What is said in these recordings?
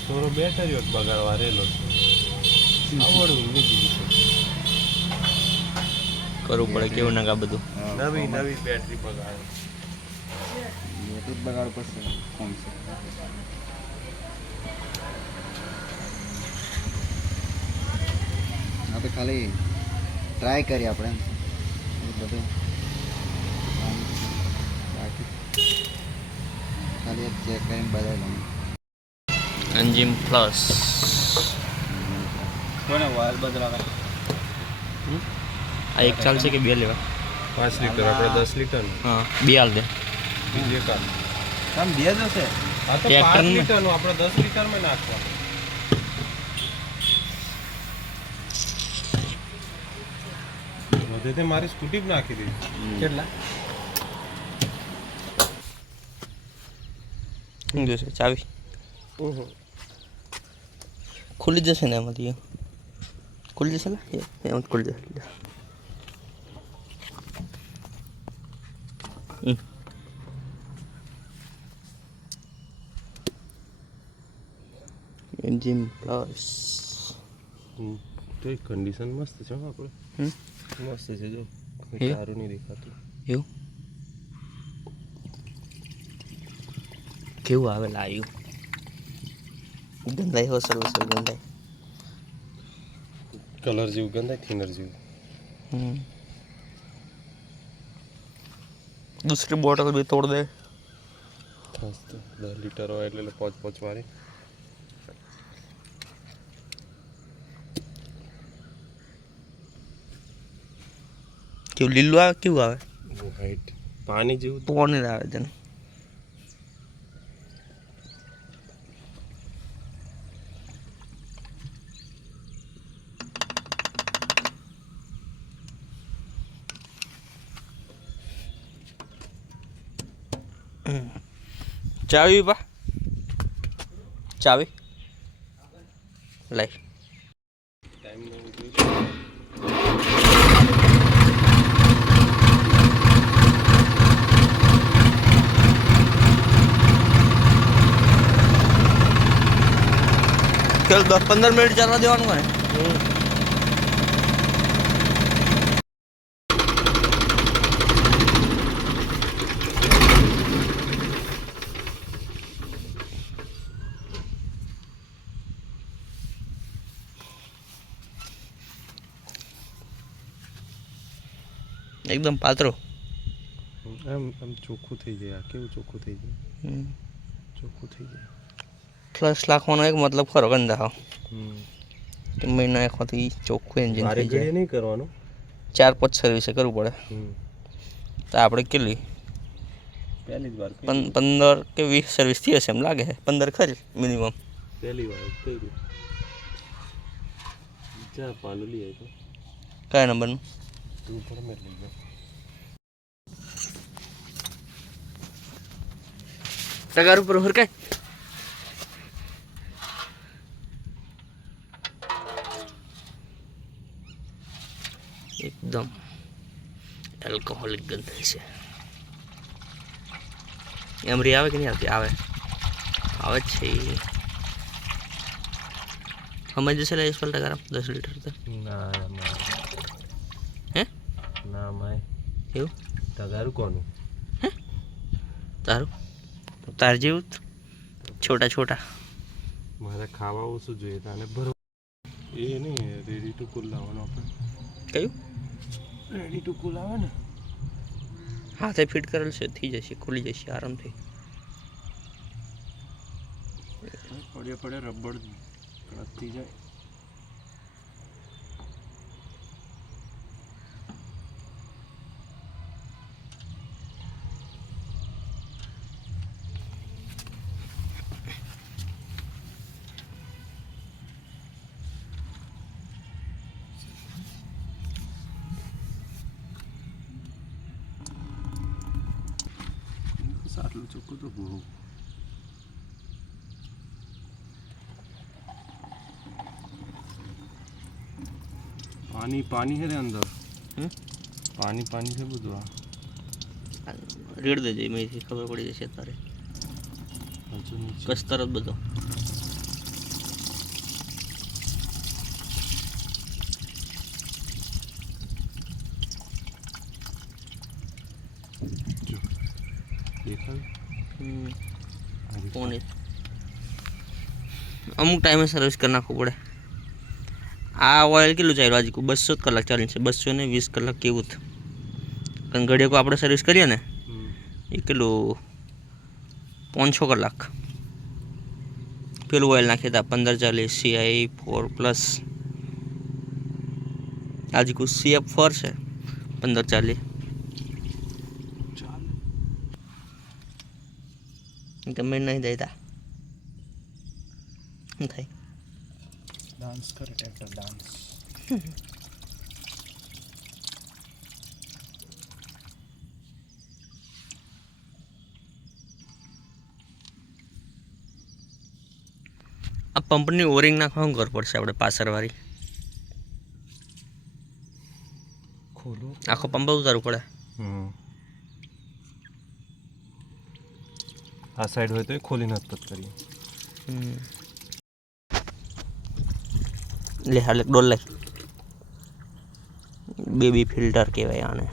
થોડો બેટરીઓ બગાડવા રેલો આવડવું નથી કરવું પડે કેવું નાખા બધું નવી નવી બેટરી બગાડે બેટરી બગાડ પડશે કોમ છે આપણે ખાલી ટ્રાય કરીએ આપણે એ બધું બાકી ખાલી એક ચેક કરીને બતાવી દઉં એન્જિન પ્લસ કોને વાયર બદલાવા આ એક ચાલશે કે બે લેવા 5 લીટર આપણે 10 લીટર હા બે હાલ દે બીજે કાર કામ બે જશે આ તો ટ્રેક્ટર 5 ને? લીટરનું આપણે 10 લીટરમાં નાખવાનું વધે તે મારી સ્કૂટી જ નાખી દીધી કેટલા શું જોશે ચાવી ઓહો ખુલ્લી જશે ને એમાંથી ખુલ્લી જશે ને એમ ખુલ્લી જશે એન્જિન પ્લસ તો એક કન્ડિશન મસ્ત છે હો આપણે મસ્ત છે જો હે? સારું નહીં દેખાતું એવું કેવું આવે લાવ્યું ગંધાઈ હો સર ગંધાઈ કલર જેવું ગંધાય થિનર જેવું दूसरी बोतल भी तोड़ दे મસ્ત 10 લીટર હોય એટલે પોચ મારી क्यों लीलू આવે કેવું આવે હાઈટ પાણી જેવું પોને આવે જન ચાવી પા ચાવી લાઈ ટાઈમ નો જોઈશું ચલ 10-15 મિનિટ ચાલવા દેવાનું મને એકદમ પાતળો આમ ચોખ્ખું થઈ જાય આ કેવું ચોખ્ખું થઈ જાય ચોખ્ખું થઈ જાય ફ્લશ નાખવાનો એક મતલબ ખરો ગંદા કે મહિના એક વખત ચોખ્ખું એન્જિન મારે થઈ ઘરે જાય નહીં કરવાનું 4-5 સર્વિસ કરવું પડે તો આપણે કેટલી પહેલી જ વાર 15 કે 20 સર્વિસ થઈ હશે એમ લાગે છે 15 ખરી મિનિમમ પહેલી વાર કર્યું ચા પાલું લઈ આવ્યો કયા નંબરનું તું પણ મેં લઈ ગયો ટગાર ઉપર હરકાય એકદમ એલ્કોહોલિક ગંધ છે એમરી આવે કે નહીં આવતી આવે આવે જ છે સમજ જશે લે 10 લીટર તો ના હે ના માય એવું તગારું કોનું તારું તાર જેવું છોટા છોટા મારે ખાવા ઓછું જોઈએ તાને ભરવા એ નહીં રેડી ટુ કુલ લાવવાનું આપણે કયું રેડી ટુ કુલ આવે ને હાથે ફિટ કરેલ છે થઈ જશે ખુલી જશે આરામથી પડે રબડ કડક થઈ જાય આટલું ચોખ્ખું તો બહુ પાણી છે રે અંદર પાણી છે બધું આ રેડ દેજે મેથી ખબર પડી જશે તારે હજુ નીચે કસ્તર જ બધો પોણી અમુક ટાઈમે સર્વિસ કરી નાખવું પડે. આ ઓઇલ કેટલું ચાલ્યું આજે 200 કલાક ચાલે છે, 220 કલાક કેવું જ. કારણ ઘડીએ આપણે સર્વિસ કરીએ ને એ કેટલું 500 કલાક. પેલું ઓઇલ નાખ્યા હતા 1540 CI 4+. આજે કુછ CF4 છે 1540. ગમે નહીં દેતા શું થાય? ડાન્સ કરે ટ્રેક્ટર ડાન્સ. આ પંપની ઓરિંગ નાખવાનું કરવું પડશે આપણે પાછળવાળી. ખોલો આખો પંપ ઉતારવું પડે. આ સાઈડ હોય તો એ ખોલીને જ પત કરીએ. લે હાલે ડોલ લઈ. બેબી ફિલ્ટર કહેવાય આને.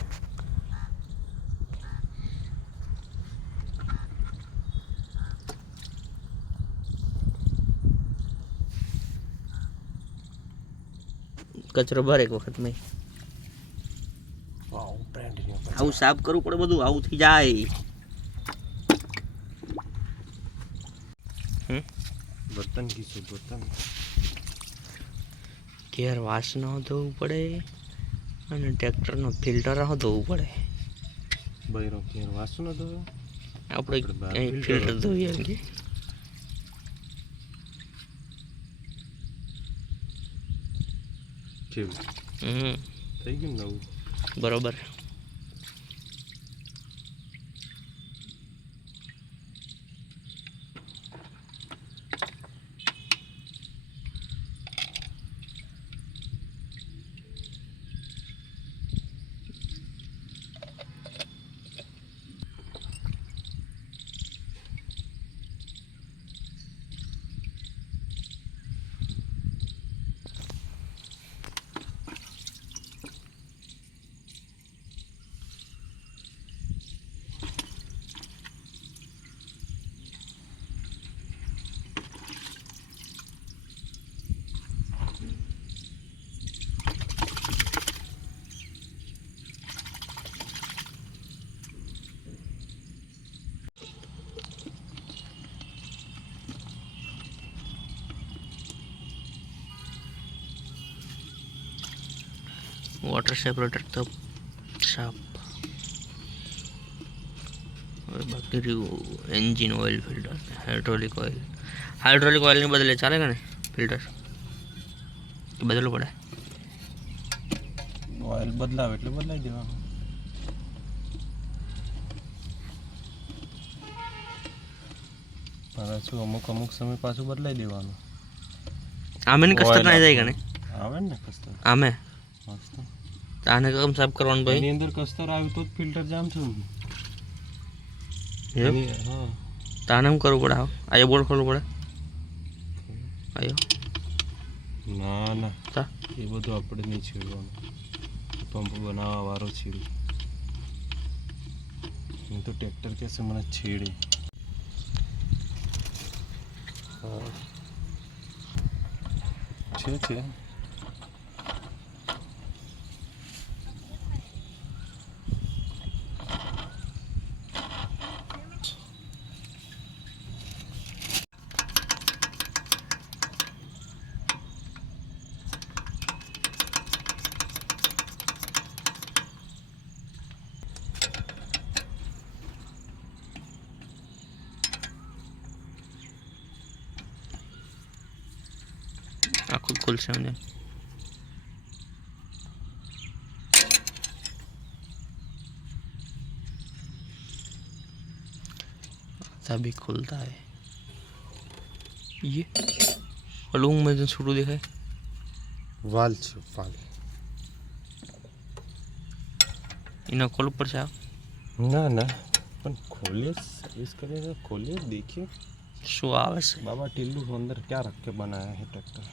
કચરો ભરે એક વખત મેં આવું સાફ કરવું પડે, બધું આવું થઈ જાય. બર્તન કીધું બર્તન ઘેર વાસણ ધોવું પડે અને ટ્રેક્ટરનો ફિલ્ટર ધોવું પડે. બૈરો ઘેર વાસુ ન ધોયો આપણે અહીં ફિલ્ટર ધોઈએ કે કેવું થઈ ગયું નવું બરોબર. वाटर सेपरेटर तो साफ. હવે બાકી રહ્યું engine oil filter, hydraulic oil. Hydraulic ઓઇલને બદલે ચાલે ને ફિલ્ટર? એ બદલવું પડે. ઓઇલ બદલાવે એટલે બદલાઈ દેવાનું. હવે શું અમુક સમય પાછું બદલાઈ દેવાનું. આમે ને કસ્તર ના જાય કે આવે ને કસ્તર આમે મસ્ત. આને કમ સાફ કરવાનું ભાઈ? એની અંદર કસ્તર આવ્યું તો ફિલ્ટર જામ છું. હા તાને એમ કરવું પડે. આયો બોલ ખોલવું પડે. આયો ના ના તા એ બધું આપણે નહીં છેડવાનું. પંપ બનાવવા વાળો છેડું. હું તો ટ્રેક્ટર કહેશે મને છેડે. છે આખું ખુલશે ને. तभी खुलता है ये. लूंग में जो छोटू दिखाए વાલ છે વાલ. इन्हें खोल पर से ના ના પણ ખોલીએ સર્વિસ કરીએ તો ખોલીએ देखिए શું આવે છે. बाबा टिल्लू को अंदर क्या रख के बनाया है ट्रैक्टर.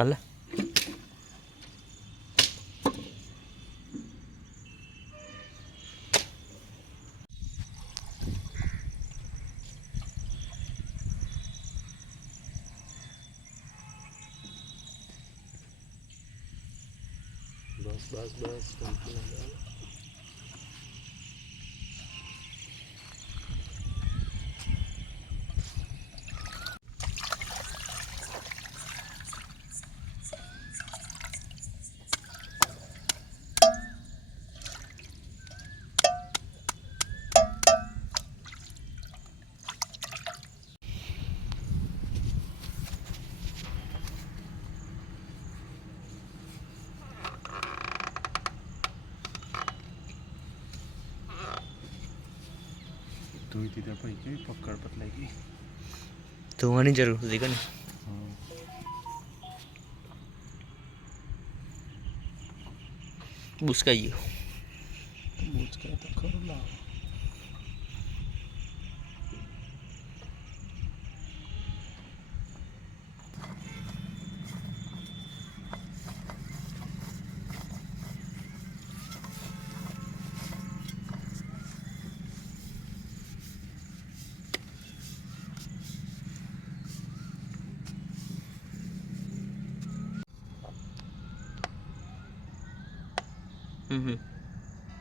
કાલે બસ બસ બસ કંપની ધોઈ દીધા પછી કેવી પકડ પતલાઈ ગઈ. ધોવાની જરૂર હતી કે ને બુસકાઈ ગયો. બોચકા તો ખરું લાવ.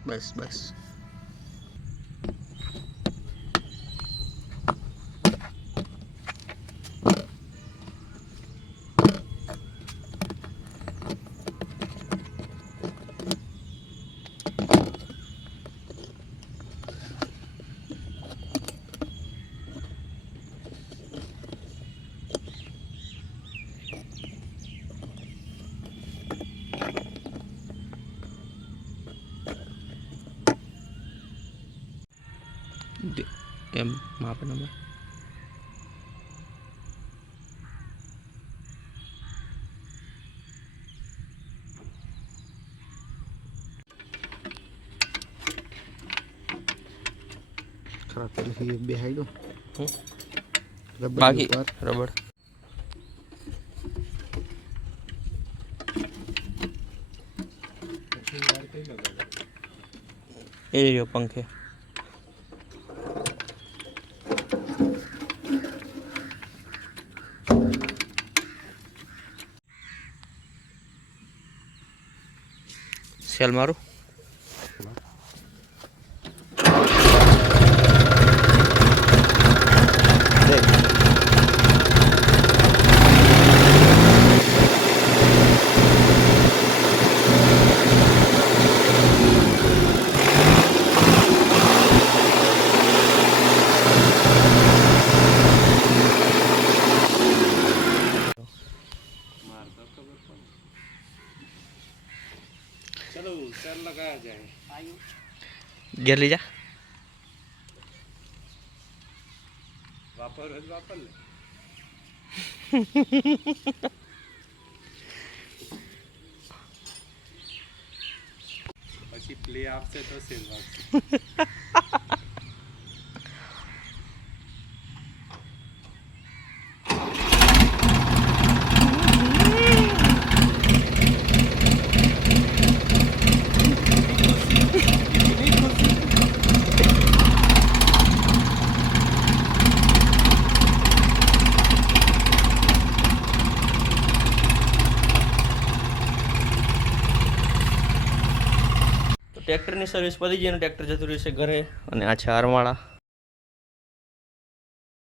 બસ બસ એમ માપ નંબર ખરા પેલી બેહાઈ દો બાકી રબડ એ રહ્યો પંખે સેલ મારું चलो सेल लगाया जाए. ઘેર લઈ જા वापर ले. પછી પ્લે આપશે તો સેલ વાગશે. ટ્રેક્ટરની સર્વિસ પતી ગઈ અને ટ્રેક્ટર જતું રહેશે ઘરે અને આ છે આરવાળા